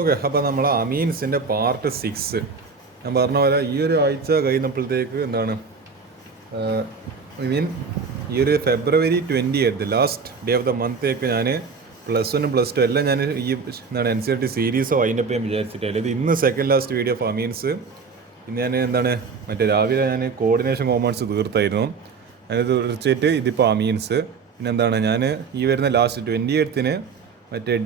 Okay, അപ്പോൾ നമ്മൾ അമീൻസിൻ്റെ part 6 ഞാൻ പറഞ്ഞ പോലെ ഈ ഒരു ആഴ്ച കഴിയുന്നപ്പോഴത്തേക്ക് എന്താണ് ഐ മീൻ ഈ ഒരു ഫെബ്രുവരി 28 ലാസ്റ്റ് ഡേ ഓഫ് ദ മന്തേക്ക് ഞാൻ +1 +2 എല്ലാം ഞാൻ ഈ എന്താണ് NCERT സീരീസോ അതിൻ്റെ പേരും വിചാരിച്ചിട്ടില്ല. ഇത് ഇന്ന് second last video of amines. ഇന്ന് ഞാൻ എന്താണ് രാവിലെ ഞാൻ കോർഡിനേഷൻ കോമേഴ്സ് തീർത്തായിരുന്നു. അതിന് തീർച്ചയായിട്ട് ഇതിപ്പോൾ അമീൻസ്. പിന്നെന്താണ് ഞാൻ ഈ വരുന്ന ലാസ്റ്റ് 28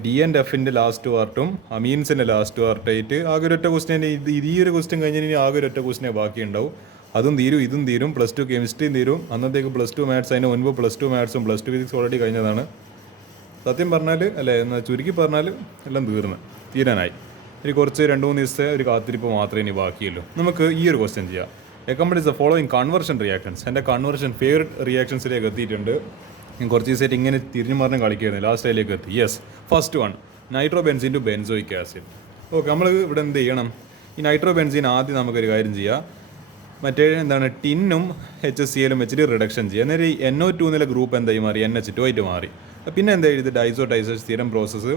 D&Fൻ്റെ ലാസ്റ്റ് പാർട്ടും അമീൻസിൻ്റെ ലാസ്റ്റ് പാർട്ടായിട്ട് ആകെ ഒരൊറ്റ ക്വസ്റ്റ്യൻ ഈ ഒരു ക്വസ്റ്റ്യൻ കഴിഞ്ഞാൽ ആകെ ഒരൊറ്റ ക്വസ്റ്റ്യനെ ബാക്കിയുണ്ടാവും. അതും തീരും ഇതും തീരും. +2 കെമിസ്ട്രിയും തീരും. അന്നത്തേക്ക് +2 മാത്സ്, അതിന് മുൻപ് +2 മാത്സും +2 ഫിസിക്സ് ഓൾറെഡി കഴിഞ്ഞതാണ്. സത്യം പറഞ്ഞാൽ അല്ലേ, എന്നാൽ ചുരുക്കി പറഞ്ഞാൽ എല്ലാം തീരാനായി. ഇനി കുറച്ച് 2-3 ദിവസത്തെ ഒരു കാത്തിരിപ്പ് മാത്രമേ ഇനി ബാക്കിയുള്ളൂ. നമുക്ക് ഈ ഒരു ക്വസ്റ്റ്യൻ ചെയ്യാം. Accommodate the following conversion reactions. എൻ്റെ കൺവേർഷൻ ഫേവറേറ്റ് റിയാക്ഷൻസിലേക്ക് എത്തിയിട്ടുണ്ട്. ഞാൻ കുറച്ച് ദിവസമായിട്ട് ഇങ്ങനെ തിരിഞ്ഞു പറഞ്ഞ് കളിക്കുകയായിരുന്നു. ലാസ്റ്റ് അതിലേക്ക് എത്തി. Yes, first one nitrobenzene to benzoic acid. Okay, നമ്മൾ ഇവിടെ എന്ത് ചെയ്യണം? ഈ നൈട്രോ ബെൻസീൻ ആദ്യം നമുക്കൊരു കാര്യം ചെയ്യാം. എന്താണ് ടിന്നും HCl വെച്ചിട്ട് റിഡക്ഷൻ ചെയ്യുക. അന്നേരം ഈ NO2 എന്നുള്ള ഗ്രൂപ്പ് എന്തായി മാറി? NH2 ആയിട്ട് മാറി. പിന്നെ എന്താ എഴുതി? ഡൈസോടൈസേഷൻ സ്ഥിരം പ്രോസസ്സ്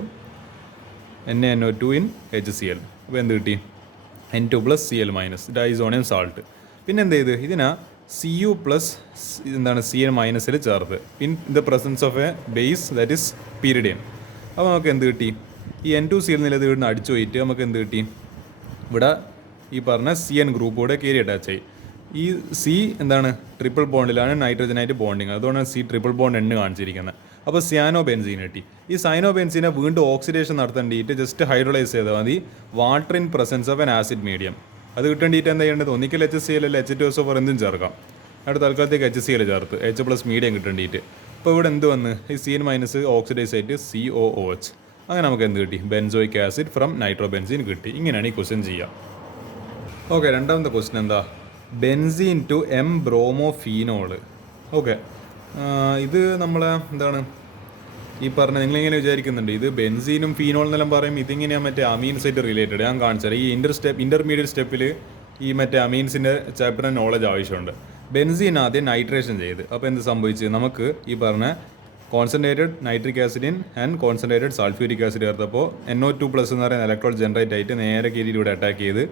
NaNO2 ഇൻ HCl. അപ്പോൾ എന്ത് കിട്ടി? N2+Cl- diazonium salt. പിന്നെ എന്ത് ചെയ്ത്? ഇതിനാ Cu+ എന്താണ് Cl- ചേർത്ത് in the presence of a base that is pyridium. അപ്പോൾ നമുക്ക് എന്ത് കിട്ടി? ഈ N2Cl നിലത് ഇവിടുന്ന് അടിച്ചു പോയിട്ട് നമുക്ക് എന്ത് കിട്ടി? ഇവിടെ ഈ പറഞ്ഞ CN ഗ്രൂപ്പ് കൂടെ കയറി അറ്റാച്ച് ആയി. ഈ C എന്താണ് ട്രിപ്പിൾ ബോണ്ടിലാണ് നൈട്രജനായിട്ട് ബോണ്ടിങ്. അതുകൊണ്ടാണ് C ട്രിപ്പിൾ ബോണ്ട് N കാണിച്ചിരിക്കുന്നത്. അപ്പോൾ സിയാനോ ബെൻസീൻ കിട്ടി. ഈ സൈനോ ബെൻസീനെ വീണ്ടും ഓക്സിഡേഷൻ നടത്തേണ്ടിയിട്ട് ജസ്റ്റ് ഹൈഡ്രോളൈസ് ചെയ്താൽ മതി water in presence of an acid medium. അത് കിട്ടേണ്ടിയിട്ട് എന്താ ചെയ്യേണ്ടത്? ഒന്നിക്കൽ HCl H2SO4 എന്തും ചേർക്കാം. അവിടെ തൽക്കാലത്തേക്ക് HCl ചേർത്ത് H+ മീഡിയം കിട്ടേണ്ടിയിട്ട്. ഇപ്പോൾ ഇവിടെ എന്ത് വന്ന്? ഈ CN- ഓക്സിഡൈസ് ആയിട്ട് COOH. അങ്ങനെ നമുക്ക് എന്ത് കിട്ടി? Benzoic acid from nitro benzene കിട്ടി. ഇങ്ങനെയാണ് ഈ ക്വസ്റ്റ്യൻ ചെയ്യുക. ഓക്കെ, രണ്ടാമത്തെ ക്വസ്റ്റ്യൻ എന്താ? Benzene to ബ്രോമോഫീനോൾ. ഓക്കെ, ഇത് നമ്മളെ എന്താണ് ഈ പറഞ്ഞ നിങ്ങളിങ്ങനെ വിചാരിക്കുന്നുണ്ട് ഇത് ബെൻസീനും ഫീനോൾ എന്നെല്ലാം പറയും, ഇതിങ്ങനെയാണ് അമീൻസായിട്ട് റിലേറ്റഡ്. ഞാൻ കാണിച്ചാൽ ഈ ഇൻ്റർമീഡിയറ്റ് സ്റ്റെപ്പിൽ ഈ അമീൻസിൻ്റെ ചാപ്റ്ററിന് നോളജ് ആവശ്യമുണ്ട്. ബെൻസീൻ ആദ്യം നൈട്രേഷൻ ചെയ്ത് അപ്പോൾ എന്ത് സംഭവിച്ച്? നമുക്ക് ഈ പറഞ്ഞ കോൺസെൻട്രേറ്റഡ് നൈട്രിക് ആസിഡിൻ ആൻഡ് കോൺസെൻട്രേറ്റഡ് സൾഫ്യൂരിക് ആസിഡ് ചേർത്തപ്പോൾ NO2+ എന്ന് പറയുന്ന ഇലക്ട്രോൺ ജനറേറ്റ് ആയിട്ട് നേരെ കീരിയിലൂടെ അറ്റാക്ക് ചെയ്ത്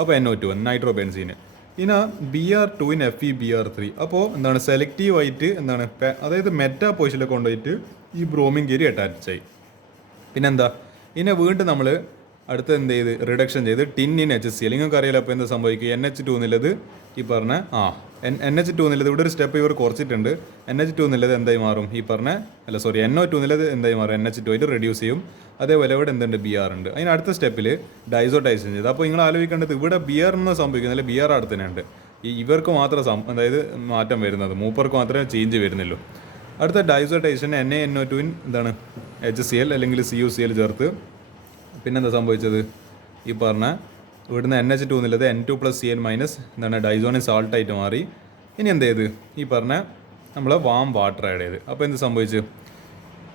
അപ്പോൾ NO2 നൈട്രോ ബെൻസീന്. ഇനി Br2 ഇൻ FeBr3. അപ്പോൾ എന്താണ് സെലക്റ്റീവായിട്ട് എന്താണ് അതായത് മെറ്റാ പൊസിഷനിൽ കൊണ്ടുപോയിട്ട് ഈ ബ്രോമിൻ കയറി അറ്റാച്ച് ആയി. പിന്നെന്താ? ഇനി വീണ്ടും നമ്മൾ അടുത്ത എന്ത് ചെയ്ത്? റിഡക്ഷൻ ചെയ്ത് ടിൻ ഇൻ HCl. നിങ്ങൾക്ക് അറിയില്ല അപ്പോൾ എന്താ സംഭവിക്കുക? NH2 എന്നുള്ളത് ഈ പറഞ്ഞ NH2 എന്നുള്ളത് ഇവിടെ ഒരു സ്റ്റെപ്പ് ഇവർ കുറച്ചിട്ടുണ്ട്. NH2 എന്നുള്ളത് എന്തായി മാറും? ഈ പറഞ്ഞ NO2 എന്നുള്ളത് എന്തായി മാറും? NH2 ആയിട്ട് റെഡ്യൂസ് ചെയ്യും. അതേപോലെ ഇവിടെ എന്തുണ്ട്? Br ഉണ്ട്. അതിന് അടുത്ത സ്റ്റെപ്പിൽ ഡൈസോടൈസേഷൻ ചെയ്ത്. അപ്പോൾ നിങ്ങൾ ആലോചിക്കേണ്ടത് ഇവിടെ Br എന്ന് സംഭവിക്കുന്നില്ല, Br അടുത്ത് തന്നെ ഉണ്ട്. ഇവർക്ക് മാത്രം അതായത് മാറ്റം വരുന്നത്, മൂപ്പർക്ക് മാത്രമേ ചേഞ്ച് വരുന്നുള്ളൂ. അടുത്ത ഡൈസോടൈസേഷൻ NaNO2 എന്താണ് HCl അല്ലെങ്കിൽ CuCl ചേർത്ത് പിന്നെന്താ സംഭവിച്ചത്? ഈ പറഞ്ഞ ഇവിടുന്ന് NH2 എന്നുള്ളത് N2+Cl- എന്താണ് ഡൈസോണിയം സാൾട്ടായിട്ട് മാറി. ഇനി എന്ത് ചെയ്ത്? ഈ പറഞ്ഞ നമ്മൾ വാം വാട്ടർ ആഡ് ചെയ്ത്. അപ്പോൾ എന്ത് സംഭവിച്ചു?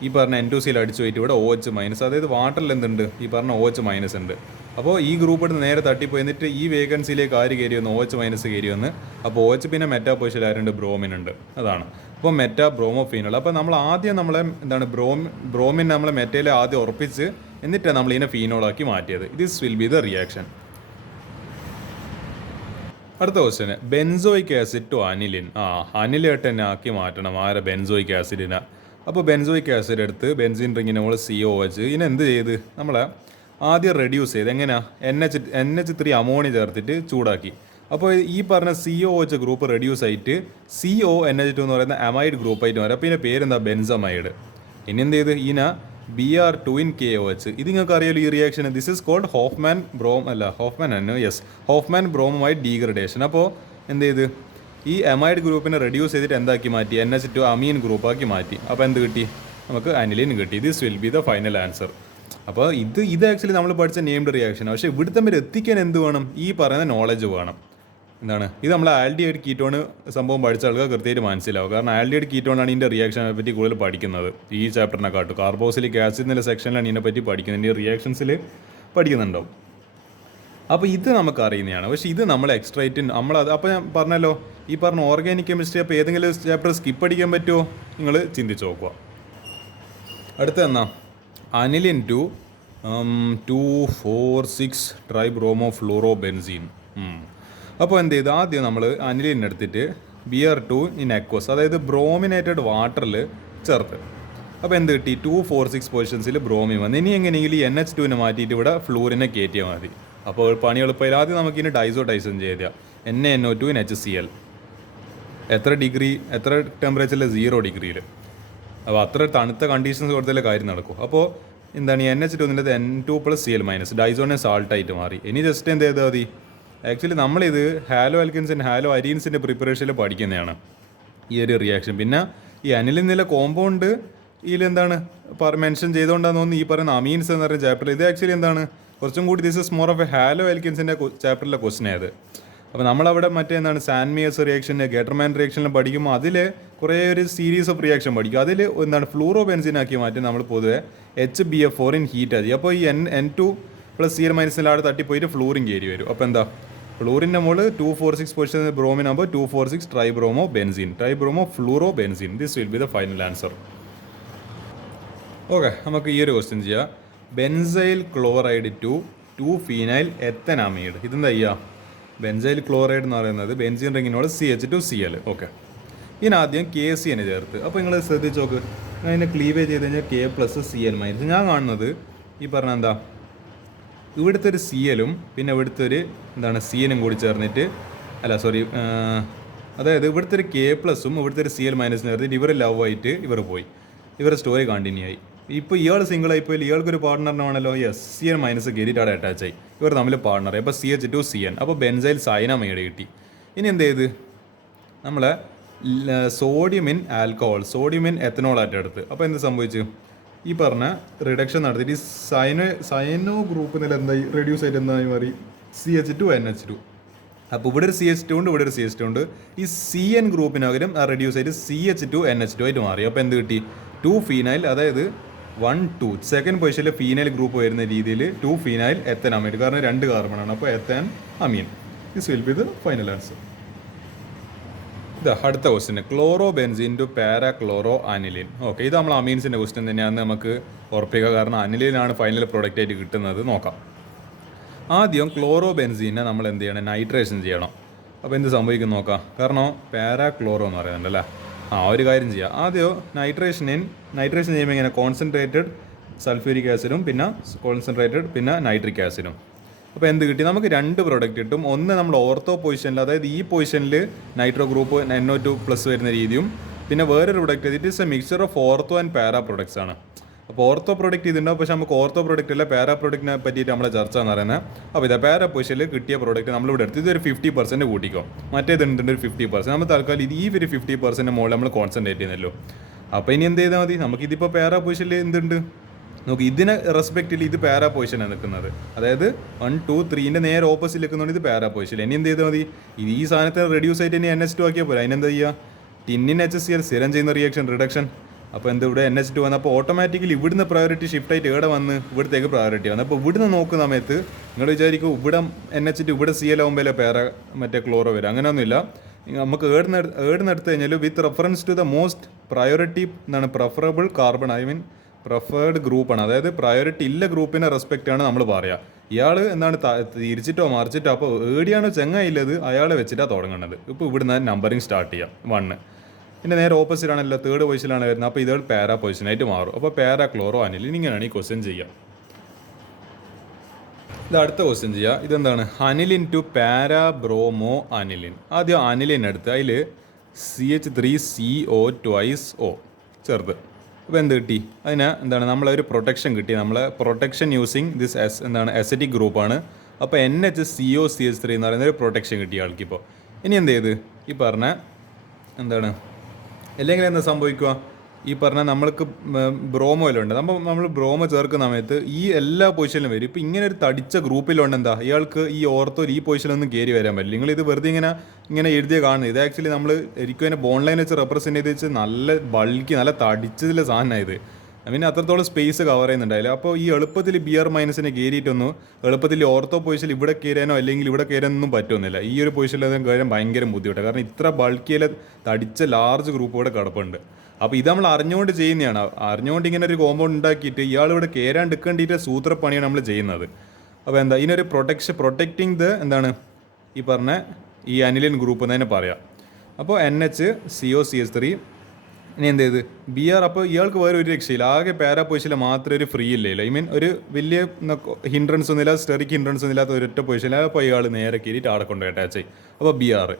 ഈ പറഞ്ഞ N2Cl അടിച്ചു പോയിട്ട് ഇവിടെ OH-, അതായത് വാട്ടറിൽ എന്തുണ്ട്? ഈ പറഞ്ഞ OH- ഉണ്ട്. അപ്പോൾ ഈ ഗ്രൂപ്പ് എടുത്ത് നേരെ തട്ടിപ്പോയി എന്നിട്ട് ഈ വേക്കൻസിയിലേക്ക് ആര് കയറി വന്നു? OH- കയറി വന്ന്. അപ്പോൾ OH പിന്നെ മെറ്റാ പൊസിഷനിൽ ആരുണ്ട്? ബ്രോമിൻ ഉണ്ട്. അതാണ് അപ്പോൾ മെറ്റാ ബ്രോമോഫീനോൾ. അപ്പോൾ നമ്മൾ ആദ്യം നമ്മളെ എന്താണ് ബ്രോമിൻ നമ്മളെ മെറ്റയിൽ ആദ്യം ഉറപ്പിച്ച് എന്നിട്ടാണ് നമ്മൾ ഇതിനെ ഫീനോളാക്കി മാറ്റിയത്. This will be the reaction. അടുത്ത question benzoic acid to aniline. അനിലായിട്ട് തന്നെ ആക്കി മാറ്റണം ആരെ? ബെൻസോയിക് ആസിഡിനെ. അപ്പോൾ ബെൻസോയിക് ആസിഡ് എടുത്ത് ബെൻസീൻ റിങ്ങിന് നമ്മൾ COH ഇതിനെ എന്ത് ചെയ്ത്? നമ്മളെ ആദ്യം റെഡ്യൂസ് ചെയ്ത് എങ്ങനെയാ? NH3 അമോണിയ ചേർത്തിട്ട് ചൂടാക്കി. അപ്പോൾ ഈ പറഞ്ഞ COH ഗ്രൂപ്പ് റെഡ്യൂസ് ആയിട്ട് CONH2 എന്ന് പറയുന്ന അമൈഡ് ഗ്രൂപ്പായിട്ട് മാറി. അപ്പോൾ ഇതിൻ്റെ പേരെന്താ? ബെൻസമൈഡ്. ഇനി എന്ത് ചെയ്ത്? ഇതിനാ Br2 ഇൻ KOH. ഇത് നിങ്ങൾക്ക് അറിയാലോ ഈ reaction. This is called Hofmann bromide degradation. അപ്പോൾ എന്ത് ചെയ്ത്? ഈ അമൈഡ് ഗ്രൂപ്പിനെ റെഡ്യൂസ് ചെയ്തിട്ട് എന്താക്കി മാറ്റി? NH2 അമീൻ ഗ്രൂപ്പാക്കി മാറ്റി. അപ്പോൾ എന്ത് കിട്ടി? നമുക്ക് അനിലിൻ കിട്ടി. This will be the final answer. അപ്പോൾ ഇത് ആക്ച്വലി നമ്മൾ പഠിച്ച നെയിംഡ് റിയാക്ഷൻ. പക്ഷേ ഇവിടുത്തെ വരെ എത്തിക്കാൻ എന്ത് വേണം? ഈ പറയുന്ന നോളജ് വേണം. എന്താണ് ഇത്? നമ്മൾ ആൽഡിഹൈഡ് കീറ്റോൺ സംഭവം പഠിച്ച ആൾക്ക് കൃത്യമായിട്ട് മനസ്സിലാവും. കാരണം ആൽഡിഹൈഡ് കീറ്റോണാണ് ഇതിൻ്റെ റിയാക്ഷനെ പറ്റി കൂടുതൽ പഠിക്കുന്നത് ഈ ചാപ്റ്ററിനെക്കാട്ടും. കാർബോക്സിലിക് ആസിഡ് എന്നുള്ള സെക്ഷനിലാണ് ഇതിനെപ്പറ്റി പഠിക്കുന്നത്. ഇതിൻ്റെ റിയാക്ഷൻസിൽ പഠിക്കുന്നുണ്ടാവും. അപ്പോൾ ഇത് നമുക്ക് അറിയുന്നതാണ്. പക്ഷേ ഇത് നമ്മൾ എക്സ്ട്രേറ്റ് നമ്മളത് അപ്പോൾ ഞാൻ പറഞ്ഞല്ലോ ഈ പറഞ്ഞ ഓർഗാനിക് കെമിസ്ട്രി. അപ്പോൾ ഏതെങ്കിലും ചാപ്റ്റർ സ്കിപ്പ് അടിക്കാൻ പറ്റുമോ? നിങ്ങൾ ചിന്തിച്ച് നോക്കുക. അടുത്ത എന്നാ അനിലിൻ ടു 2,4,6 ട്രൈബ്രോമോ ഫ്ലൂറോ ബെൻസീൻ. അപ്പോൾ എന്ത് ചെയ്തു, ആദ്യം നമ്മൾ അനിലിൻ എടുത്തിട്ട് BR2 ഇൻ അക്വസ്, അതായത് ബ്രോമിനേറ്റഡ് വാട്ടറിൽ ചേർത്ത്. അപ്പോൾ എന്ത് കിട്ടി, 2,4,6 പൊസിഷൻസിൽ ബ്രോമിൻ വന്ന്. ഇനി എങ്ങനെയെങ്കിലും NH2 മാറ്റിയിട്ട് ഇവിടെ ഫ്ലൂറിനെ കയറ്റിയാൽ മതി. അപ്പോൾ പണി എളുപ്പമില്ല. ആദ്യം നമുക്കിനി ഡൈസോടൈസൻ ചെയ്താൽ NaNO2 in HCl. എത്ര ഡിഗ്രി, എത്ര ടെമ്പറേച്ചറിൽ? 0 ഡിഗ്രിയിൽ. അപ്പോൾ അത്ര തണുത്ത കണ്ടീഷൻസ് കൊടുത്താലേ കാര്യം നടക്കും. അപ്പോൾ എന്താണ് ഈ NH2 N2+Cl- ഡൈസോണിയം സാൾട്ടായിട്ട് മാറി. ഇനി ജസ്റ്റ് എന്ത് ചെയ്താൽ മതി, ആക്ച്വലി നമ്മളിത് ഹാലോ ആൽക്കിൻസിൻ്റെ ഹാലോ അരീൻസിൻ്റെ പ്രിപ്പറേഷനിൽ പഠിക്കുന്നതാണ് ഈ ഒരു റിയാക്ഷൻ. പിന്നെ ഈ അനിലിൻ കോമ്പൗണ്ട് ഇതിലെന്താണ് മെൻഷൻ ചെയ്തുകൊണ്ടാന്ന് തോന്നുന്നു ഈ പറയുന്ന അമീൻസ് എന്ന് പറയുന്ന ചാപ്റ്റർ. ഇത് ആക്ച്വലി എന്താണ് കുറച്ചും കൂടി this is more of a halo ആൽക്കിൻസിൻ്റെ ചാപ്റ്ററിലെ ക്വസ്റ്റൻ ആയത്. അപ്പോൾ നമ്മളവിടെ മറ്റേ എന്താണ് സാൻമിയസ് റിയാക്ഷൻ, ഗെറ്റർമാൻ റിയാക്ഷനിൽ പഠിക്കുമ്പോൾ അതിൽ കുറേ ഒരു സീരീസ് ഓഫ് റിയാക്ഷൻ പഠിക്കും. അതിൽ എന്താണ് ഫ്ലൂറോ ബെൻസിനാക്കി മാറ്റി നമ്മൾ പൊതുവെ HBF4 ഇൻ ഹീറ്റ് ആക്കി. അപ്പോൾ ഈ N2+Cl- അവിടെ തട്ടിപ്പോയിട്ട് ഫ്ലൂറിൻ കയറി വരും. അപ്പോൾ എന്താ, ഫ്ലൂറിൻ്റെ മുകളിൽ 2,4,6 പൊസിഷൻ ബ്രോമിൻ ആകുമ്പോൾ 2,4,6 tribromo benzene, tribromo fluoro benzene. This will be the final answer. Okay, നമുക്ക് ഈ ഒരു ക്വസ്റ്റ്യൻ ചെയ്യാം. Benzyl chloride to two phenyl ethanamide. ഇതെന്താ ചെയ്യുക, ബെൻസൈൽ ക്ലോറൈഡ് എന്ന് പറയുന്നത് ബെൻസീൻ റിങ്ങിനോട് CH2Cl. ഓക്കെ, ഇതിനാദ്യം KCN ചേർത്ത്. അപ്പോൾ നിങ്ങൾ ശ്രദ്ധിച്ച് നോക്ക്, അതിനെ ക്ലീവേജ് ചെയ്ത് കഴിഞ്ഞാൽ K+Cl-. ഞാൻ കാണുന്നത് ഈ പറഞ്ഞ എന്താ, ഇവിടുത്തെ ഒരു Cl-ഉം പിന്നെ ഇവിടുത്തെ ഒരു എന്താണ് CN-ഉം കൂടി ചേർന്നിട്ട്, അതായത് ഇവിടുത്തെ ഒരു K+ഉം ഇവിടുത്തെ ഒരു Cl- ചേർത്തിട്ട് ഇവർ ലവ് ആയിട്ട് ഇവർ പോയി, ഇവരുടെ സ്റ്റോറി കണ്ടിന്യൂ ആയി. ഇപ്പോൾ ഇയാൾ സിംഗിളായി പോയി, ഇയാൾക്കൊരു പാർട്ട്ണറിനാണല്ലോ. യെസ്, Cl- കയറിയിട്ട് അവിടെ അറ്റാച്ച് ആയി, ഇവർ തമ്മിൽ പാർട്ണറായി. അപ്പോൾ CH2Cn, അപ്പോൾ ബെൻസൈൽ സൈനാമൈഡ് കിട്ടി. ഇനി എന്ത് ചെയ്ത് നമ്മളെ sodium in alcohol, sodium in എത്തനോളായിട്ട് എടുത്ത്. അപ്പോൾ എന്ത് സംഭവിച്ചു, ഈ പറഞ്ഞ റിഡക്ഷൻ നടത്തിയിട്ട് ഈ സൈനോ ഗ്രൂപ്പ് നില എന്തായി റെഡ്യൂസ് ആയിട്ട് എന്തായി മാറി, CH2NH2. അപ്പോൾ ഇവിടെ ഒരു CH2 ഉണ്ട്, ഇവിടെ ഒരു CH2 ഉണ്ട്. ഈ CN ഗ്രൂപ്പിനകരം ആ റെഡ്യൂസ് ആയിട്ട് CH2NH2 ആയിട്ട് മാറി. അപ്പോൾ എന്ത് കിട്ടി, 2-ഫീനൈൽ, അതായത് 1-2 സെക്കൻഡ് പൊസിഷനിൽ ഫീനൈൽ ഗ്രൂപ്പ് വരുന്ന രീതിയിൽ 2-ഫീനൈൽ എത്തനാമൈഡ്, കാരണം 2 കാർബണാണ്. അപ്പോൾ ethane amine. This will be the final answer. ഇതാ അടുത്ത question, chloro benzene to para chloro aniline. Okay, ഇത് നമ്മൾ അമീൻസിൻ്റെ ക്വസ്റ്റ്യൻ തന്നെയാണെന്ന് നമുക്ക് ഉറപ്പിക്കുക, കാരണം അനിലിനാണ് ഫൈനൽ പ്രോഡക്റ്റ് ആയിട്ട് കിട്ടുന്നത്. നോക്കാം. ആദ്യം ക്ലോറോ ബെൻസീനെ നമ്മൾ എന്ത് ചെയ്യണം, നൈട്രേഷൻ ചെയ്യണം. അപ്പോൾ എന്ത് സംഭവിക്കും നോക്കാം, കാരണം പാരാ ക്ലോറോ എന്ന് പറയുന്നുണ്ടല്ലേ. ഒരു കാര്യം ചെയ്യാം, ആദ്യം നൈട്രേഷൻ ചെയ്യുമ്പോൾ ഇങ്ങനെ കോൺസെൻട്രേറ്റഡ് സൾഫ്യൂരിക് ആസിഡും പിന്നെ കോൺസെൻട്രേറ്റഡ് പിന്നെ നൈട്രിക് ആസിഡും. അപ്പോൾ എന്ത് കിട്ടി, നമുക്ക് 2 പ്രോഡക്റ്റ് കിട്ടും. ഒന്ന് നമ്മൾ ഓർത്തോ പൊസിഷനിൽ, അതായത് ഈ പൊസിഷനിൽ നൈട്രോ ഗ്രൂപ്പ് NO2+ വരുന്ന രീതിയും, പിന്നെ വേറൊരു product it is A mixture of ortho and para products ആണ്. അപ്പോൾ ഓർത്തോ പ്രൊഡക്റ്റ് ഇതുണ്ടാവും, പക്ഷേ നമുക്ക് ഓർത്തോ പ്രൊഡക്റ്റ് അല്ല പാരാ പ്രൊഡക്റ്റിനെ പറ്റിയിട്ട് നമ്മളെ ചർച്ച എന്ന് പറയുന്നത്. അപ്പോൾ ഇതാ പാരാ പൊസിഷനിൽ കിട്ടിയ പ്രോഡക്റ്റ് നമ്മളിവിടെ എടുത്ത് ഇതൊരു 50% കൂട്ടിക്കോ, മറ്റേതുണ്ട് ഒരു 50%. നമ്മൾ തൽക്കാലം ഈ ഒരു 50% മുകളിൽ നമ്മൾ കോൺസെൻട്രേറ്റ് ചെയ്യുന്നല്ലോ. അപ്പോൾ ഇനി എന്ത് ചെയ്താൽ മതി, നമുക്കിതിപ്പോൾ പാരാ പൊസിഷനിൽ എന്തുണ്ട് നോക്കി, ഇതിനെ റെസ്പെക്റ്റിൽ ഇത് പാരാ പൊസിഷനാണ് നിൽക്കുന്നത്, അതായത് 1, 2, 3 നേരെ ഓപ്പോസിറ്റ് നിൽക്കുന്നതുകൊണ്ട് ഇത് പാരാ പൊസിഷൻ. ഇനി എന്ത് ചെയ്താൽ മതി, ഈ സാധനത്തെ റെഡ്യൂസ് ആയിട്ട് ഇനി NH2 ആക്കിയാൽ പോലെ. അതിനെന്താ ചെയ്യുക, ടിന്നിൻ HCl സ്ഥിരം ചെയ്യുന്ന റിയാക്ഷൻ റിഡക്ഷൻ. അപ്പോൾ എന്ത് ഇവിടെ NH2 വന്നപ്പോൾ ഓട്ടോമാറ്റിക്കലി ഇവിടുന്ന് പ്രയോറിറ്റി ഷിഫ്റ്റ് ആയിട്ട് ഇവിടെ വന്ന് ഇവിടത്തേക്ക് പ്രയോറിറ്റി വന്നു. അപ്പോൾ ഇവിടുന്ന് നോക്കുന്ന സമയത്ത് നിങ്ങൾ വിചാരിക്കും ഇവിടെ NH2 ഇവിടെ Cl ആകുമ്പോഴേ പാരാ മറ്റേ ക്ലോറോ വരും. അങ്ങനെയൊന്നുമില്ല. നമുക്ക് ഏടുന്നെടുത്ത് കഴിഞ്ഞാൽ with reference to the most priority എന്നാണ് പ്രിഫറബിൾ കാർബൺ, പ്രിഫേർഡ് ഗ്രൂപ്പാണ്. അതായത് പ്രയോറിറ്റി ഇല്ല ഗ്രൂപ്പിനെ റെസ്പെക്റ്റ് ആണ് നമ്മൾ പറയുക. ഇയാൾ എന്താണ് തിരിച്ചിട്ടോ മറിച്ചിട്ടോ, അപ്പോൾ ഏടിയാണോ ചെങ്ങായില്ലത് അയാളെ വെച്ചിട്ടാണ് തുടങ്ങുന്നത്. ഇപ്പോൾ ഇവിടുന്ന് നമ്പറിങ് സ്റ്റാർട്ട് ചെയ്യാം 1, പിന്നെ നേരെ ഓപ്പോസിറ്റ് ആണല്ലോ 3rd പൊസിഷനാണ് വരുന്നത്. അപ്പോൾ ഇതുകൾ പാരാ പൊസിഷനായിട്ട് മാറും. അപ്പോൾ പാരാ ക്ലോറോ അനിലിൻ. ഇങ്ങനെയാണ് ഈ ക്വസ്റ്റ്യൻ ചെയ്യുക. ഇത് അടുത്ത ക്വസ്റ്റ്യൻ ചെയ്യുക. ഇതെന്താണ്, aniline to para bromo aniline. ആദ്യം അനിലിൻ എടുത്ത് അതിൽ CH3CO2O ചേർത്ത്. അപ്പോൾ എന്ത് കിട്ടി, അതിന് എന്താണ് നമ്മളൊരു പ്രൊട്ടക്ഷൻ കിട്ടി. നമ്മളെ പ്രൊട്ടക്ഷൻ യൂസിങ് ദിസ് എന്താണ് അസറ്റിക് ഗ്രൂപ്പാണ്. അപ്പോൾ NHCOCH3 എന്ന് പറയുന്ന ഒരു പ്രൊട്ടക്ഷൻ കിട്ടി ആൾക്കിപ്പോൾ. ഇനി എന്ത് ചെയ്ത് ഈ പറഞ്ഞ എന്താണ്, അല്ലെങ്കിൽ എന്താ സംഭവിക്കുക, ഈ പറഞ്ഞാൽ നമ്മൾക്ക് ബ്രോമോയിലുണ്ട്. നമ്മൾ ബ്രോമോ ചേർക്കുന്ന സമയത്ത് ഈ എല്ലാ പൊസിഷനിലും വരും. ഇപ്പോൾ ഇങ്ങനെ ഒരു തടിച്ച ഗ്രൂപ്പിലുണ്ട് എന്താ, ഇയാൾക്ക് ഈ ഓർത്തോ ഈ പൊസിഷനൊന്നും കയറി വരാൻ പറ്റില്ല. നിങ്ങളിത് വെറുതെ ഇങ്ങനെ എഴുതിയ കാണുന്നത്. ഇത് ആക്ച്വലി നമ്മൾ ശരിക്കും അതിനെ ബോൺലൈൻ വെച്ച് റെപ്രസെൻറ്റ് ചെയ്ത് വെച്ച് നല്ല ബൾക്കി നല്ല തടിച്ചതിലെ സാധനമാണ് ഇത്. പിന്നെ അത്രത്തോളം സ്പേസ് കവർ ചെയ്യുന്നുണ്ടായില്ല. അപ്പോൾ ഈ എളുപ്പത്തിൽ BR- കയറിയിട്ടൊന്നും എളുപ്പത്തിൽ ഓർത്തോ പൊസിഷനിൽ ഇവിടെ കയറാനോ അല്ലെങ്കിൽ ഇവിടെ കയറാനൊന്നും പറ്റുന്നില്ല. ഈ ഒരു പൊസിഷനിൽ കയറാൻ ഭയങ്കര ബുദ്ധിമുട്ടാണ്. കാരണം ഇത്ര ബൾക്കിയിലെ തടിച്ച ലാർജ് ഗ്രൂപ്പ് ഇവിടെ കിടപ്പുണ്ട്. അപ്പോൾ ഇത് നമ്മൾ അറിഞ്ഞുകൊണ്ട് ചെയ്യുന്നതാണ്. അറിഞ്ഞുകൊണ്ട് ഇങ്ങനെ ഒരു കോമ്പൗണ്ട് ഉണ്ടാക്കിയിട്ട് ഇയാൾ ഇവിടെ കയറാണ്ടിരിക്കേണ്ടിയിട്ട് സൂത്രപ്പണിയാണ് നമ്മൾ ചെയ്യുന്നത്. അപ്പോൾ എന്താ ഇതിനൊരു പ്രൊട്ടക്റ്റിംഗ് ദ എന്താണ് ഈ പറഞ്ഞ ഈ അനിലിൻ ഗ്രൂപ്പ് എന്ന് തന്നെ പറയാം. അപ്പോൾ NHCOCH3 ഇനി എന്ത് ചെയ്ത് BR. അപ്പോൾ ഇയാൾക്ക് വേറെ ഒരു രക്ഷയില്ല, ആകെ പാരാ പൊസിഷനിൽ മാത്രമേ ഒരു ഫ്രീ ഇല്ലല്ലോ. ഐ മീൻ ഒരു വലിയ ഹിൻഡ്രൻസ് ഒന്നുമില്ല, സ്റ്റെറിക് ഹിൻഡ്രൻസ് ഒന്നും ഇല്ലാത്ത ഒരൊറ്റ പൊസിഷനിൽ. അപ്പോൾ ഇയാൾ നേരെ കയറിയിട്ട് ആടെ കൊണ്ട് അറ്റാച്ച് ചെയ്യും. അപ്പോൾ BR.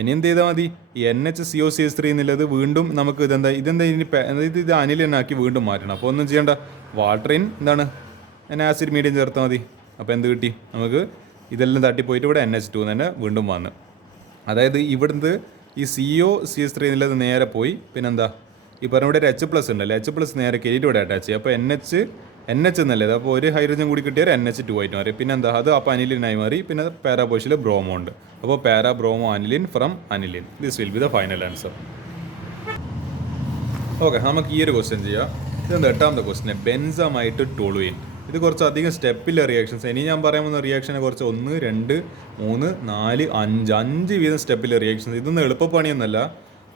ഇനി എന്ത് ചെയ്താൽ മതി, ഈ NHCOCH3 എന്നുള്ളത് വീണ്ടും നമുക്ക് ഇതെന്താ ഇനി ഇത് അനിൽ തന്നെ ആക്കി വീണ്ടും മാറ്റണം. അപ്പോൾ ഒന്നും ചെയ്യേണ്ട, വാട്ടറിൻ എന്താണ് ആസിഡ് മീഡിയം ചേർത്താൽ മതി. അപ്പോൾ എന്ത് കിട്ടി നമുക്ക്, ഇതെല്ലാം തട്ടിപ്പോയിട്ട് ഇവിടെ NH2 തന്നെ വീണ്ടും വന്ന്. അതായത് ഇവിടുന്ന് ഈ COCH3 എന്നുള്ളത് നേരെ പോയി, പിന്നെന്താ ഈ പറഞ്ഞ ഇവിടെ ഒരു H+ ഉണ്ടല്ലോ, H+ നേരെ കയറിയിട്ട് ഇവിടെ അറ്റാച്ച് ചെയ്യും. അപ്പോൾ NH എന്നല്ലേ, അപ്പോൾ ഒരു ഹൈഡ്രജൻ കൂടി കിട്ടിയാൽ NH2 ആയിട്ട് മാറി. പിന്നെ എന്താ അത് അപ്പോൾ അനിലിനായി മാറി. പിന്നെ പാരാ പൊസിഷനിൽ ബ്രോമോ ഉണ്ട്. അപ്പോൾ para bromo aniline from aniline. This will be the final answer. Okay, നമുക്ക് ഈ ഒരു ക്വസ്റ്റ്യൻ ചെയ്യാം. ഇതെന്താ 8ാമത്തെ ക്വസ്റ്റ്യൻ, ബെൻസമൈറ്റ് ടോളുയിൻ. ഇത് കുറച്ച് അധികം സ്റ്റെപ്പിലെ റിയാക്ഷൻസ്. ഇനി ഞാൻ പറയാൻ പോകുന്ന റിയാക്ഷനെ കുറച്ച് 1, 2, 3, 4, 5 വീതം സ്റ്റെപ്പിലെ റിയാക്ഷൻസ്. ഇതൊന്നും എളുപ്പപ്പണിയൊന്നുമല്ല.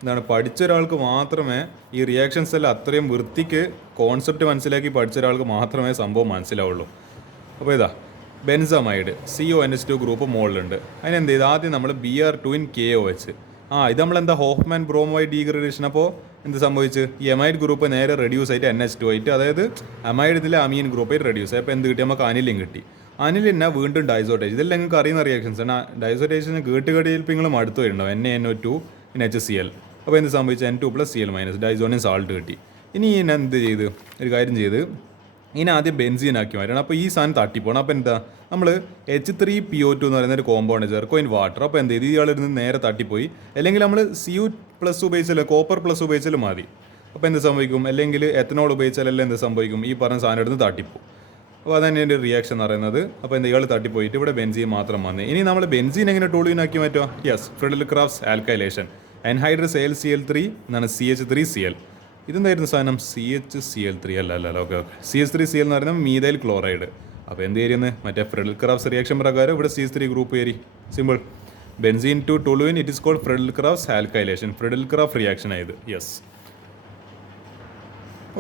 എന്താണ് പഠിച്ച ഒരാൾക്ക് മാത്രമേ ഈ റിയാക്ഷൻസ് എല്ലാം അത്രയും വൃത്തിക്ക് കോൺസെപ്റ്റ് മനസ്സിലാക്കി പഠിച്ച ഒരാൾക്ക് മാത്രമേ സംഭവം മനസ്സിലാവുള്ളൂ. അപ്പോൾ ഇതാ ബെൻസമൈഡ് CONH2 ഗ്രൂപ്പ് മുകളിലുണ്ട്. അതിനെന്ത് ചെയ്ത് ആദ്യം നമ്മൾ BR2 in KOH. ഇത് നമ്മളെന്താ ഹോഫ്മാൻ ബ്രോമോയിഡ് ഡീഗ്രഡേഷൻ. അപ്പോൾ എന്ത് സംഭവിച്ച് ഈ എമൈഡ് ഗ്രൂപ്പ് നേരെ റെഡ്യൂസ് ആയിട്ട് NH2 ആയിട്ട്, അതായത് അമൈഡ് ഇതിലെ അമീൻ ഗ്രൂപ്പായിട്ട് റെഡ്യൂസ് ആയി. അപ്പോൾ എന്ത് കിട്ടി നമുക്ക് അനിലിൻ കിട്ടി. അനിലിനെ വീണ്ടും ഡൈസോട്ടേജ്. ഇതെല്ലാം നിങ്ങൾക്ക് അറിയുന്ന റിയാക്ഷൻസ് ആണ്. ഡൈസോട്ടേഷന് കേട്ടുകടിയിൽ നിങ്ങളും അടുത്ത് വരുന്നുണ്ടാവും. NaNO2 in HCl. അപ്പോൾ എന്ത് സംഭവിച്ചു, N2+Cl- ഡൈസോണിയം സാൾട്ട് കിട്ടി. ഇനി എന്ത് ചെയ്ത് ഒരു കാര്യം ചെയ്ത് ഇനി ആദ്യം ബെൻസീനാക്കി മാറ്റണം. അപ്പോൾ ഈ സാധനം തട്ടിപ്പോണം. അപ്പോൾ എന്താ നമ്മൾ H3PO2 എന്ന് പറയുന്ന ഒരു കോമ്പൗണ്ട് ചേർക്കും ഇൻ വാട്ടർ. അപ്പോൾ എന്ത് ചെയ്ത് ഇയാളിരുന്ന് നേരെ തട്ടിപ്പോയി. അല്ലെങ്കിൽ നമ്മൾ Cu+ ഉപയോഗിച്ചാൽ കോപ്പർ പ്ലസ് ഉപയോഗിച്ചാൽ മതി. അപ്പോൾ എന്ത് സംഭവിക്കും, അല്ലെങ്കിൽ എത്തനോൾ ഉപയോഗിച്ചാലെല്ലാം എന്ത് സംഭവിക്കും, ഈ പറഞ്ഞ സാധനം എടുത്ത് തട്ടിപ്പോവും. അപ്പോൾ അതാണ് എൻ്റെ റിയാക്ഷൻ എന്ന് പറയുന്നത്. അപ്പോൾ എന്താ ഇയാൾ തട്ടിപ്പോയിട്ട് ഇവിടെ ബെൻസീൻ മാത്രം വന്നേ. ഇനി നമ്മൾ ബെൻസീൻ എങ്ങനെ ടോളുവിനാക്കി മാറ്റുക? Yes, ഫ്രെഡൽ-ക്രാഫ്റ്റ്സ് alkylation. ആൻഹൈഡ്രസ് AlCl3 എന്നാണ് CH3Cl. ഇതെന്തായിരുന്നു സാധനം, CHCl3 അല്ല. ഓക്കെ CH3Cl എന്ന് പറയുന്നത് മീഥൈൽ ക്ലോറൈഡ്. അപ്പോൾ എന്ത് ചെയ്യുന്നത്, മറ്റേ ഫ്രെഡൽ-ക്രാഫ്റ്റ്സ് റിയാക്ഷൻ പ്രകാരം ഇവിടെ CH3 ഗ്രൂപ്പ് കയറി. Simple. Benzene to toluene, it is called Friedel Crafts alkylation. Friedel Craft reaction ആയത്. യെസ്.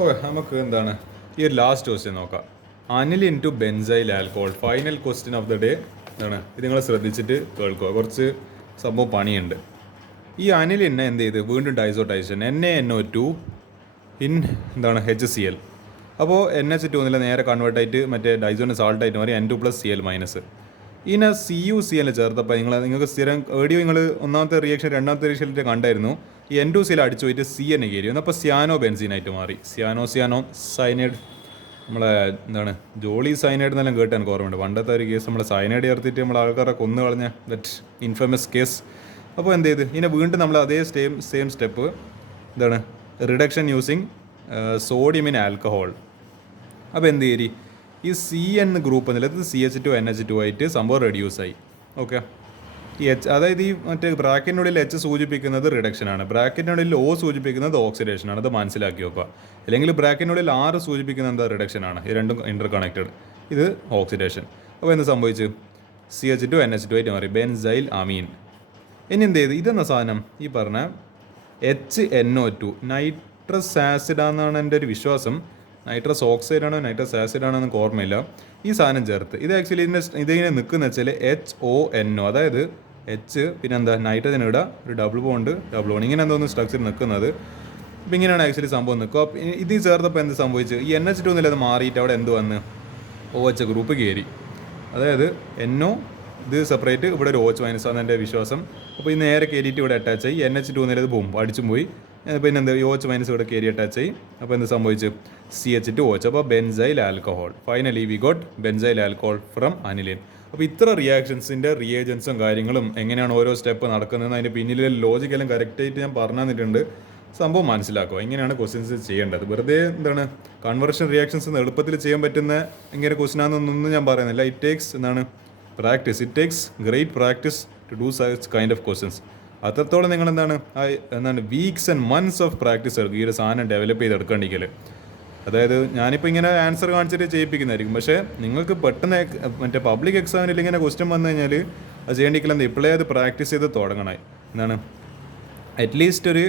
ഓക്കെ, നമുക്ക് എന്താണ് ഈ ഒരു ലാസ്റ്റ് ക്വസ്റ്റ്യൻ നോക്കാം. Aniline to benzyl alcohol. Final question of the day എന്താണ്, ഇത് നിങ്ങൾ ശ്രദ്ധിച്ചിട്ട് കേൾക്കുക. കുറച്ച് സംഭവം പണിയുണ്ട്. ഈ അനിലിനെ എന്ത് ചെയ്ത് വീണ്ടും ഡൈസോട്ടൈസേഷൻ NaNO2 ഇൻ എന്താണ് HCl. അപ്പോൾ NH2 എന്നില്ല നേരെ കൺവേർട്ട് ആയിട്ട് മറ്റേ ഡൈസോണിയം സാൾട്ടായിട്ട് മാറി N2+Cl-. ഇതിനെ CuCl ചേർത്തപ്പോൾ നിങ്ങൾക്ക് സ്ഥിരം ഏഡിയോ നിങ്ങൾ ഒന്നാമത്തെ റിയാക്ഷൻ രണ്ടാമത്തെ റിയാക്ഷനിൽ കണ്ടായിരുന്നു. ഈ N2Cl അടിച്ചു പോയിട്ട് CN കയറി വന്നു. അപ്പോൾ സിയാനോ ബെൻസീനായിട്ട് മാറി. Cyano cyanide. നമ്മളെ എന്താണ് ജോളി സൈനൈഡ് എന്നെല്ലാം കേട്ട് എനിക്ക് ഓർമ്മയുണ്ട്. പണ്ടത്തെ ഒരു കേസ് നമ്മൾ സൈനൈഡ് ചേർത്തിട്ട് നമ്മൾ ആൾക്കാരെ കൊന്നു കളഞ്ഞ ദറ്റ് ഇൻഫേമസ് കേസ്. അപ്പോൾ എന്ത് ചെയ്ത് ഇതിനെ വീണ്ടും നമ്മൾ അതേ സെയിം സ്റ്റെപ്പ് എന്താണ് reduction using sodium in alcohol. അപ്പോൾ എന്ത് ചെയ്തി ഈ CN ഗ്രൂപ്പ് എന്നുള്ളത് CH2 NH2 ആയിട്ട് സംഭവം റെഡ്യൂസായി. ഓക്കെ, ഈ അതായത് ഈ മറ്റേ ബ്രാക്കറ്റിനുള്ളിൽ H സൂചിപ്പിക്കുന്നത് റിഡക്ഷനാണ്, ബ്രാക്കറ്റിനുള്ളിൽ O സൂചിപ്പിക്കുന്നത് ഓക്സിഡേഷനാണ്. അത് മനസ്സിലാക്കി വെക്കുക. അല്ലെങ്കിൽ ബ്രാക്കറ്റിനുള്ളിൽ R സൂചിപ്പിക്കുന്നത് എന്താ, റിഡക്ഷനാണ്. ഈ രണ്ടും ഇന്റർ കണക്റ്റഡ്. ഇത് ഓക്സിഡേഷൻ. അപ്പോൾ എന്ത് സംഭവിച്ചു, CH2 NH2 ആയിട്ട് മാറി ബെൻസൈൽ അമീൻ. ഇനി എന്ത് ചെയ്ത് ഇതെന്ന സാധനം ഈ പറഞ്ഞ HNO2 നൈട്രസ് ആസിഡാണെന്നാണ് എൻ്റെ ഒരു വിശ്വാസം. നൈട്രസ് ഓക്സൈഡാണോ നൈട്രസ് ആസിഡാണോ എന്ന് ഓർമ്മയില്ല. ഈ സാധനം ചേർത്ത് ഇത് ആക്ച്വലി ഇതിങ്ങനെ നിൽക്കുന്ന വെച്ചാൽ HONO, അതായത് H പിന്നെന്താ നൈട്രജൻ ഇടുക, ഒരു ഡബിൾ ബോണ്ട് ഇങ്ങനെ എന്തോന്ന് സ്ട്രക്ചർ നിൽക്കുന്നത്. അപ്പോൾ ഇങ്ങനെയാണ് ആക്ച്വലി സംഭവം നിൽക്കുക. ഇത് ചേർത്തപ്പോൾ എന്ത് സംഭവിച്ചു, ഈ NH2 എന്നുള്ളത് മാറിയിട്ട് അവിടെ എന്ത് വന്ന് OH ഗ്രൂപ്പ് കയറി. അതായത് NO ഇത് സെപ്പറേറ്റ്, ഇവിടെ ഒരു OH- ആണ് എൻ്റെ വിശ്വാസം. അപ്പോൾ ഈ നേരെ കയറിയിട്ട് ഇവിടെ അറ്റാച്ച് ആയി. NH2 എന്നുള്ളത് ബൂം അടിച്ചും പോയി. പിന്നെ എന്ത് OH- ഇവിടെ കയറി അറ്റാച്ച് ആയി. അപ്പോൾ എന്ത് സംഭവിച്ചു, CH2OH. അപ്പോൾ benzyl alcohol. Finally we got benzyl alcohol from aniline. അപ്പോൾ ഇത്ര റിയാക്ഷൻസിൻ്റെ റിയേജൻസും കാര്യങ്ങളും എങ്ങനെയാണ് ഓരോ സ്റ്റെപ്പ് നടക്കുന്നതെന്ന് അതിൻ്റെ പിന്നിലെ ലോജിക്കെല്ലാം കറക്റ്റായിട്ട് ഞാൻ പറഞ്ഞു തന്നിട്ടുണ്ട്. സംഭവം മനസ്സിലാക്കുക, എങ്ങനെയാണ് ക്വസ്റ്റ്യൻസ് ചെയ്യേണ്ടത്. വെറുതെ എന്താണ് കൺവേർഷൻ റിയാക്ഷൻസ് എളുപ്പത്തിൽ ചെയ്യാൻ പറ്റുന്ന ഇങ്ങനെ ക്വസ്റ്റ്യനാണെന്നൊന്നും ഞാൻ പറയുന്നില്ല. ഇറ്റ് ടേക്സ് എന്താണ് practice. It takes great practice to do such kind of questions. അത്രത്തോളം നിങ്ങൾ എന്താണ് weeks and months of practice എടുക്കും ഈ ഒരു സാധനം ഡെവലപ്പ് ചെയ്തെടുക്കണ്ടെങ്കിൽ. അതായത് ഞാനിപ്പോൾ ഇങ്ങനെ ആൻസർ കാണിച്ചിട്ട് ചെയ്യിപ്പിക്കുന്നതായിരിക്കും. പക്ഷേ നിങ്ങൾക്ക് പെട്ടെന്ന് മറ്റേ പബ്ലിക് എക്സാമിനിൽ ഇങ്ങനെ ക്വസ്റ്റ്യൻ വന്നു കഴിഞ്ഞാൽ അത് ചെയ്യേണ്ടിക്കില്ല. ഇപ്പോഴേ അത് പ്രാക്ടീസ് ചെയ്ത് തുടങ്ങണേ. എന്താണ് അറ്റ്ലീസ്റ്റ് ഒരു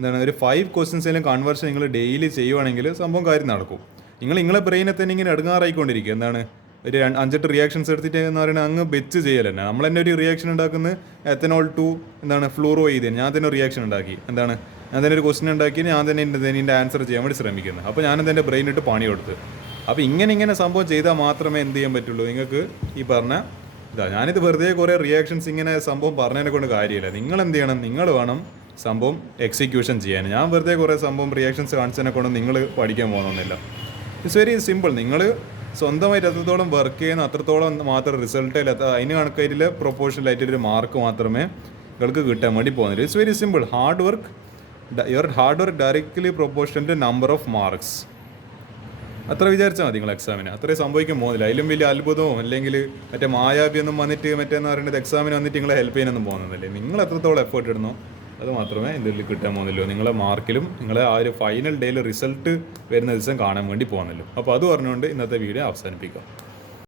എന്താണ് ഒരു 5 ക്വസ്റ്റ്യൻസിലും കൺവേർഷൻ നിങ്ങൾ ഡെയിലി ചെയ്യുവാണെങ്കിൽ സംഭവം കാര്യം നടക്കും. നിങ്ങളെ ബ്രെയിനെ തന്നെ ഇങ്ങനെ എടുങ്ങാറായിക്കൊണ്ടിരിക്കുക. എന്താണ് ഒരു 5-8 റിയാക്ഷൻസ് എടുത്തിട്ട് എന്ന് പറയുന്നത് അങ്ങ് വെച്ച് ചെയ്യൽ തന്നെ. നമ്മൾ തന്നെ ഒരു റിയാക്ഷൻ ഉണ്ടാക്കുന്നത് എത്തനോൾ ടു എന്താണ് ഫ്ലൂറോയിഡ്, ഞാൻ തന്നെ ഒരു റിയാക്ഷൻ ഉണ്ടാക്കി. എന്താണ് ഞാൻ തന്നെ ഒരു ക്വസ്റ്റ്യൻ ഉണ്ടാക്കി, ഞാൻ തന്നെ ഇതിൻ്റെ ആൻസർ ചെയ്യാൻ വേണ്ടി ശ്രമിക്കുന്നത്. അപ്പോൾ ഞാനെൻ്റെ ബ്രെയിനിട്ട് പണി കൊടുത്ത്. അപ്പോൾ ഇങ്ങനെ സംഭവം ചെയ്താൽ മാത്രമേ എന്ത് ചെയ്യാൻ പറ്റുള്ളൂ നിങ്ങൾക്ക്. ഈ പറഞ്ഞ ഞാനിത് വെറുതെ കുറേ റിയാക്ഷൻസ് ഇങ്ങനെ സംഭവം പറഞ്ഞതിനെ കൊണ്ട് കാര്യമില്ല. നിങ്ങൾ എന്ത് ചെയ്യണം, നിങ്ങൾ വേണം സംഭവം എക്സിക്യൂഷൻ ചെയ്യാൻ. ഞാൻ വെറുതെ കുറേ സംഭവം റിയാക്ഷൻസ് കാണിച്ചതിനെ കൊണ്ട് നിങ്ങൾ പഠിക്കാൻ പോകുന്നില്ല. It's very simple. നിങ്ങൾ സ്വന്തമായിട്ട് എത്രത്തോളം വർക്ക് ചെയ്യുന്ന അത്രത്തോളം മാത്രം റിസൾട്ടിൽ അതിന് കണക്കായിട്ടുള്ള പ്രൊപ്പോർഷണലായിട്ടൊരു മാർക്ക് മാത്രമേ നിങ്ങൾക്ക് കിട്ടാൻ വേണ്ടി പോകുന്നില്ല. It's very simple. Hard work directly proportional to number of marks. അത്ര വിചാരിച്ചാൽ മതി നിങ്ങൾ എക്സാമിന്. അത്രയും സംഭവിക്കാൻ പോകുന്നില്ല. അതിലും വലിയ അത്ഭുതമോ അല്ലെങ്കിൽ മറ്റേ മായാവിയൊന്നും വന്നിട്ട് മറ്റേന്ന് പറയുന്നത് എക്സാമിന് വന്നിട്ട് നിങ്ങളെ ഹെൽപ്പ് ചെയ്യാനൊന്നും പോകുന്നില്ലേ. നിങ്ങൾ എത്രത്തോളം എഫേർട്ട് ഇടുന്നോ അത് മാത്രമേ ഇതിൽ കിട്ടാൻ പോകുന്നുള്ളൂ. നിങ്ങളെ മാർക്കിലും നിങ്ങളെ ആ ഒരു ഫൈനൽ ഡേയിൽ റിസൾട്ട് വരുന്ന ദിവസം കാണാൻ വേണ്ടി പോകുന്നുള്ളൂ. അപ്പോൾ അത് പറഞ്ഞുകൊണ്ട് ഇന്നത്തെ വീഡിയോ അവസാനിപ്പിക്കാം.